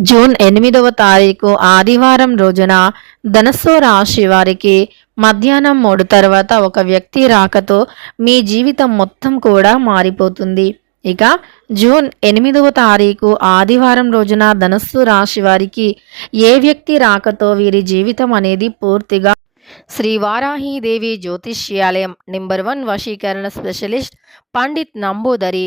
June ఎనిమిదవ తారీఖు ఆదివారం రోజున ధనస్సు రాశి వారికి మధ్యాహ్నం మూడు తర్వాత ఒక వ్యక్తి రాకతో మీ జీవితం మొత్తం కూడా మారిపోతుంది. ఇక జూన్ ఎనిమిదవ తారీఖు ఆదివారం రోజున ధనస్సు రాశి వారికి ఏ వ్యక్తి రాకతో వీరి జీవితం అనేది పూర్తిగా శ్రీ వారాహీదేవి జ్యోతిష్యాలయం నెంబర్ వన్ వశీకరణ స్పెషలిస్ట్ పండిత్ నంబూదరి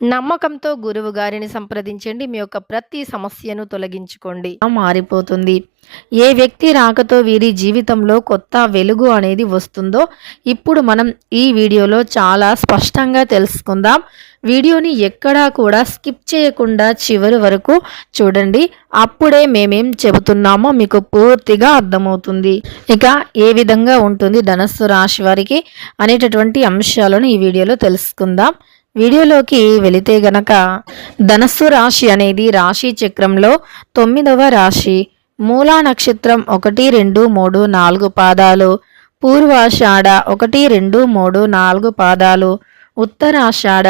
నమ్మకంతో గురువు గారిని సంప్రదించండి. మీ యొక్క ప్రతి సమస్యను తొలగించుకోండి. మారిపోతుంది. ఏ వ్యక్తి రాకతో వీరి జీవితంలో కొత్త వెలుగు అనేది వస్తుందో ఇప్పుడు మనం ఈ వీడియోలో చాలా స్పష్టంగా తెలుసుకుందాం. వీడియోని ఎక్కడా కూడా స్కిప్ చేయకుండా చివరి వరకు చూడండి. అప్పుడే మేమేం చెబుతున్నామో మీకు పూర్తిగా అర్థమవుతుంది. ఇక ఏ విధంగా ఉంటుంది ధనస్సు రాశి వారికి అనేటటువంటి అంశాలను ఈ వీడియోలో తెలుసుకుందాం. వీడియోలోకి వెళితే గనక ధనస్సు రాశి అనేది రాశి చక్రంలో తొమ్మిదవ రాశి. మూలా నక్షత్రం ఒకటి రెండు మూడు నాలుగు పాదాలు. పూర్వాషాఢ ఒకటి రెండు మూడు నాలుగు పాదాలు. ఉత్తరాషాఢ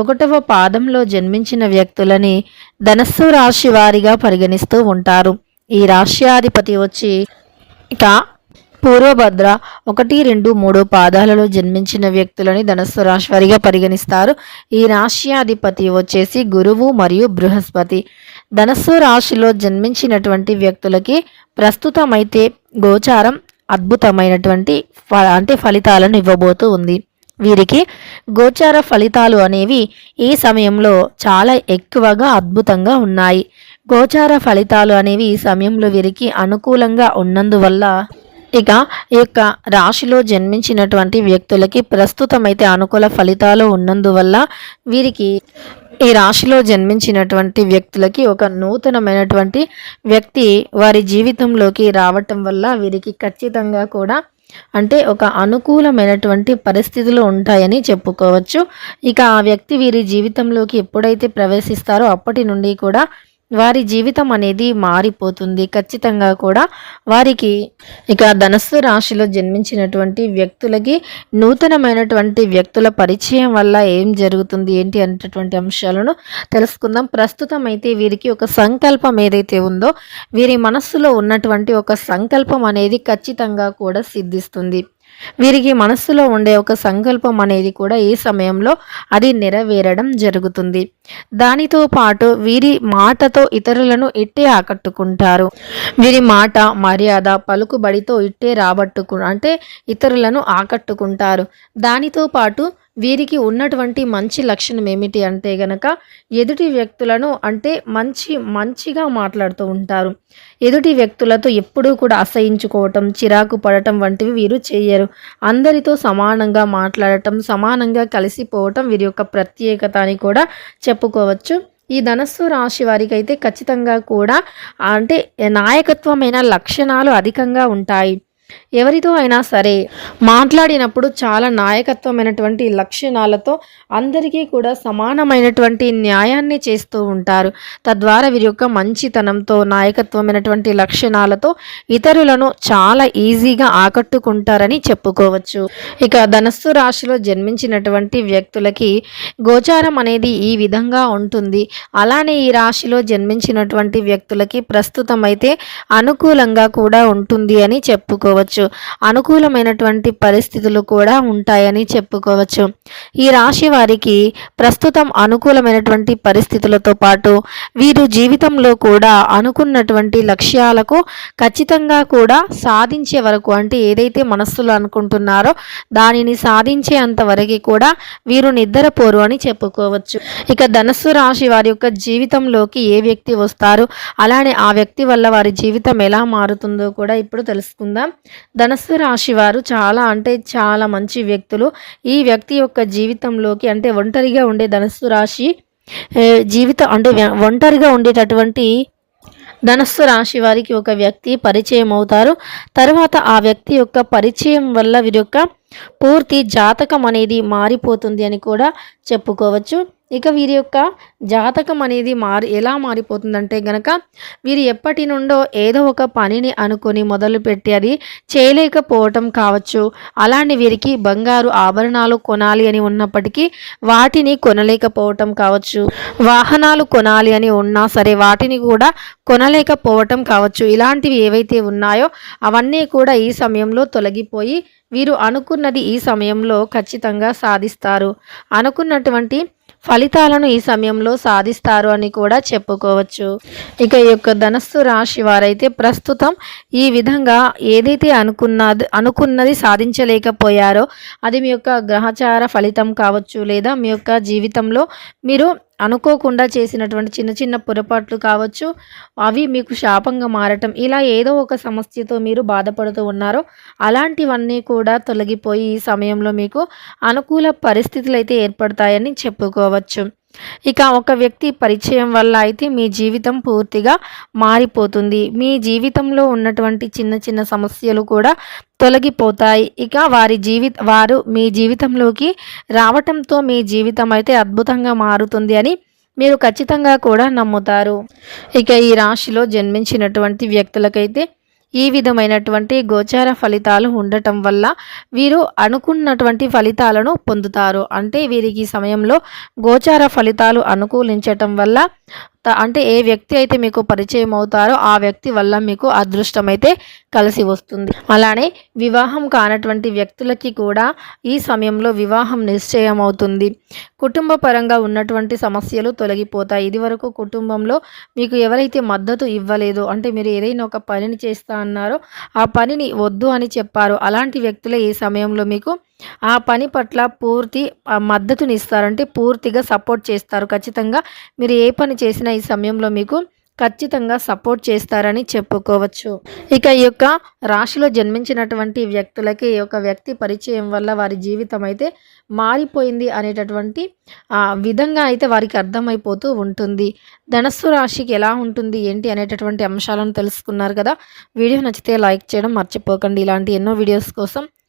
ఒకటవ పాదంలో జన్మించిన వ్యక్తులని ధనస్సు రాశి వారిగా పరిగణిస్తూ ఉంటారు. ఈ రాశ్యాధిపతి వచ్చి ఇక పూర్వభద్ర ఒకటి రెండు మూడు పాదాలలో జన్మించిన వ్యక్తులని ధనస్సు రాశివారిగా పరిగణిస్తారు. ఈ రాశ్యాధిపతి వచ్చేసి గురువు మరియు బృహస్పతి. ధనస్సు రాశిలో జన్మించినటువంటి వ్యక్తులకి ప్రస్తుతమైతే గోచారం అద్భుతమైనటువంటి ఫ అంటే ఫలితాలను ఇవ్వబోతూ ఉంది. వీరికి గోచార ఫలితాలు అనేవి ఈ సమయంలో చాలా ఎక్కువగా అద్భుతంగా ఉన్నాయి. గోచార ఫలితాలు అనేవి ఈ సమయంలో వీరికి అనుకూలంగా ఉన్నందువల్ల ఇక ఈ యొక్క రాశిలో జన్మించినటువంటి వ్యక్తులకి ప్రస్తుతమైతే అనుకూల ఫలితాలు ఉన్నందువల్ల వీరికి ఈ రాశిలో జన్మించినటువంటి వ్యక్తులకి ఒక నూతనమైనటువంటి వ్యక్తి వారి జీవితంలోకి రావటం వల్ల వీరికి ఖచ్చితంగా కూడా అంటే ఒక అనుకూలమైనటువంటి పరిస్థితులు ఉంటాయని చెప్పుకోవచ్చు. ఇక ఆ వ్యక్తి వీరి జీవితంలోకి ఎప్పుడైతే ప్రవేశిస్తారో అప్పటి నుండి కూడా వారి జీవితం అనేది మారిపోతుంది. ఖచ్చితంగా కూడా వారికి ఇక ధనస్సు రాశిలో జన్మించినటువంటి వ్యక్తులకి నూతనమైనటువంటి వ్యక్తుల పరిచయం వల్ల ఏం జరుగుతుంది? ఏంటి అనేటటువంటి అంశాలను తెలుసుకుందాం. ప్రస్తుతం అయితే వీరికి ఒక సంకల్పం ఏదైతే ఉందో వీరి మనస్సులో ఉన్నటువంటి ఒక సంకల్పం అనేది ఖచ్చితంగా కూడా సిద్ధిస్తుంది. వీరికి మనస్సులో ఉండే ఒక సంకల్పం అనేది కూడా ఈ సమయంలో అది నెరవేరడం జరుగుతుంది. దానితో పాటు వీరి మాటతో ఇతరులను ఇట్టే ఆకట్టుకుంటారు. వీరి మాట మర్యాద పలుకుబడితో ఇట్టే రాబట్టుకు అంటే ఇతరులను ఆకట్టుకుంటారు. దానితో పాటు వీరికి ఉన్నటువంటి మంచి లక్షణం ఏమిటి అంటే గనక ఎదుటి వ్యక్తులను అంటే మంచి మంచిగా మాట్లాడుతూ ఉంటారు. ఎదుటి వ్యక్తులతో ఎప్పుడూ కూడా అసహించుకోవటం చిరాకు పడటం వంటివి వీరు చేయరు. అందరితో సమానంగా మాట్లాడటం సమానంగా కలిసిపోవటం వీరి యొక్క ప్రత్యేకత అని కూడా చెప్పుకోవచ్చు. ఈ ధనస్సు రాశి వారికి అయితే ఖచ్చితంగా కూడా అంటే నాయకత్వమైన లక్షణాలు అధికంగా ఉంటాయి. ఎవరితో అయినా సరే మాట్లాడినప్పుడు చాలా నాయకత్వమైనటువంటి లక్షణాలతో అందరికీ కూడా సమానమైనటువంటి న్యాయాన్ని చేస్తూ ఉంటారు. తద్వారా వీరి యొక్క మంచితనంతో నాయకత్వమైనటువంటి లక్షణాలతో ఇతరులను చాలా ఈజీగా ఆకట్టుకుంటారని చెప్పుకోవచ్చు. ఇక ధనస్సు రాశిలో జన్మించినటువంటి వ్యక్తులకి గోచారం అనేది ఈ విధంగా ఉంటుంది. అలానే ఈ రాశిలో జన్మించినటువంటి వ్యక్తులకి ప్రస్తుతం అయితే అనుకూలంగా కూడా ఉంటుంది అని చెప్పుకోవచ్చు. చెప్పుకోవచ్చు అనుకూలమైనటువంటి పరిస్థితులు కూడా ఉంటాయని చెప్పుకోవచ్చు. ఈ రాశి వారికి ప్రస్తుతం అనుకూలమైనటువంటి పరిస్థితులతో పాటు వీరు జీవితంలో కూడా అనుకున్నటువంటి లక్ష్యాలకు ఖచ్చితంగా కూడా సాధించే వరకు అంటే ఏదైతే మనస్సులో అనుకుంటున్నారో దానిని సాధించే అంతవరకు కూడా వీరు నిద్రపోరు అని చెప్పుకోవచ్చు. ఇక ధనస్సు రాశి వారి యొక్క జీవితంలోకి ఏ వ్యక్తి వస్తారు? అలానే ఆ వ్యక్తి వల్ల వారి జీవితం ఎలా మారుతుందో కూడా ఇప్పుడు తెలుసుకుందాం. ధనస్సు రాశి వారు చాలా అంటే చాలా మంచి వ్యక్తులు. ఈ వ్యక్తి యొక్క జీవితంలోకి అంటే ఒంటరిగా ఉండే ధనస్సు రాశి జీవితం అంటే ఒంటరిగా ఉండేటటువంటి ధనస్సు రాశి వారికి ఒక వ్యక్తి పరిచయం అవుతారు. తర్వాత ఆ వ్యక్తి యొక్క పరిచయం వల్ల వీరి యొక్క పూర్తి జాతకం అనేది మారిపోతుంది అని కూడా చెప్పుకోవచ్చు. ఇక వీరి యొక్క జాతకం అనేది మారి ఎలా మారిపోతుందంటే గనక వీరు ఎప్పటి నుండో ఏదో ఒక పనిని అనుకొని మొదలుపెట్టి అది చేయలేకపోవటం కావచ్చు. అలాంటి వీరికి బంగారు ఆభరణాలు కొనాలి అని ఉన్నప్పటికీ వాటిని కొనలేకపోవటం కావచ్చు. వాహనాలు కొనాలి అని ఉన్నా సరే వాటిని కూడా కొనలేకపోవటం కావచ్చు. ఇలాంటివి ఏవైతే ఉన్నాయో అవన్నీ కూడా ఈ సమయంలో తొలగిపోయి వీరు అనుకున్నది ఈ సమయంలో ఖచ్చితంగా సాధిస్తారు. అనుకున్నటువంటి ఫలితాలను ఈ సమయంలో సాధిస్తారు అని కూడా చెప్పుకోవచ్చు. ఇక ఈ యొక్క ధనస్సు రాశి వారైతే ప్రస్తుతం ఈ విధంగా ఏదైతే అనుకున్నది అనుకున్నది సాధించలేకపోయారో అది మీ యొక్క గ్రహచార ఫలితం కావచ్చు లేదా మీ యొక్క జీవితంలో మీరు అనుకోకుండా చేసినటువంటి చిన్న చిన్న పొరపాట్లు కావచ్చు అవి మీకు శాపంగా మారటం ఇలా ఏదో ఒక సమస్యతో మీరు బాధపడుతూ ఉన్నారో అలాంటివన్నీ కూడా తొలగిపోయి ఈ సమయంలో మీకు అనుకూల పరిస్థితులు అయితే ఏర్పడతాయని చెప్పుకోవచ్చు. ఇక ఒక వ్యక్తి పరిచయం వల్ల అయితే మీ జీవితం పూర్తిగా మారిపోతుంది. మీ జీవితంలో ఉన్నటువంటి చిన్న చిన్న సమస్యలు కూడా తొలగిపోతాయి. ఇక వారి జీవిత వారు మీ జీవితంలోకి రావటంతో మీ జీవితం అయితే అద్భుతంగా మారుతుంది అని మీరు ఖచ్చితంగా కూడా నమ్ముతారు. ఇక ఈ రాశిలో జన్మించినటువంటి వ్యక్తులకైతే ఈ విధమైనటువంటి గోచార ఫలితాలు ఉండటం వల్ల వీరు అనుకున్నటువంటి ఫలితాలను పొందుతారు. అంటే వీరికి సమయంలో గోచార ఫలితాలు అనుకూలించటం వల్ల అంటే ఏ వ్యక్తి అయితే మీకు పరిచయం అవుతారో ఆ వ్యక్తి వల్ల మీకు అదృష్టం అయితే కలిసి వస్తుంది. అలానే వివాహం కానటువంటి వ్యక్తులకి కూడా ఈ సమయంలో వివాహం నిశ్చయం అవుతుంది. కుటుంబ పరంగా ఉన్నటువంటి సమస్యలు తొలగిపోతాయి. ఇదివరకు కుటుంబంలో మీకు ఎవరైతే మద్దతు ఇవ్వలేదో అంటే మీరు ఏదైనా ఒక పనిని చేస్తా అన్నారో ఆ పనిని వద్దు అని చెప్పారు. అలాంటి వ్యక్తులే ఈ సమయంలో మీకు ఆ పని పట్ల పూర్తి మద్దతునిస్తారంటే పూర్తిగా సపోర్ట్ చేస్తారు. ఖచ్చితంగా మీరు ఏ పని చేసినా ఈ సమయంలో మీకు ఖచ్చితంగా సపోర్ట్ చేస్తారని చెప్పుకోవచ్చు. ఇక ఈ యొక్క రాశిలో జన్మించినటువంటి వ్యక్తులకి ఈ యొక్క వ్యక్తి పరిచయం వల్ల వారి జీవితం అయితే మారిపోయింది అనేటటువంటి విధంగా అయితే వారికి అర్థమైపోతూ ఉంటుంది. ధనస్సు రాశికి ఎలా ఉంటుంది ఏంటి అనేటటువంటి అంశాలను తెలుసుకున్నారు కదా. వీడియో నచ్చితే లైక్ చేయడం మర్చిపోకండి. ఇలాంటి ఎన్నో వీడియోస్ కోసం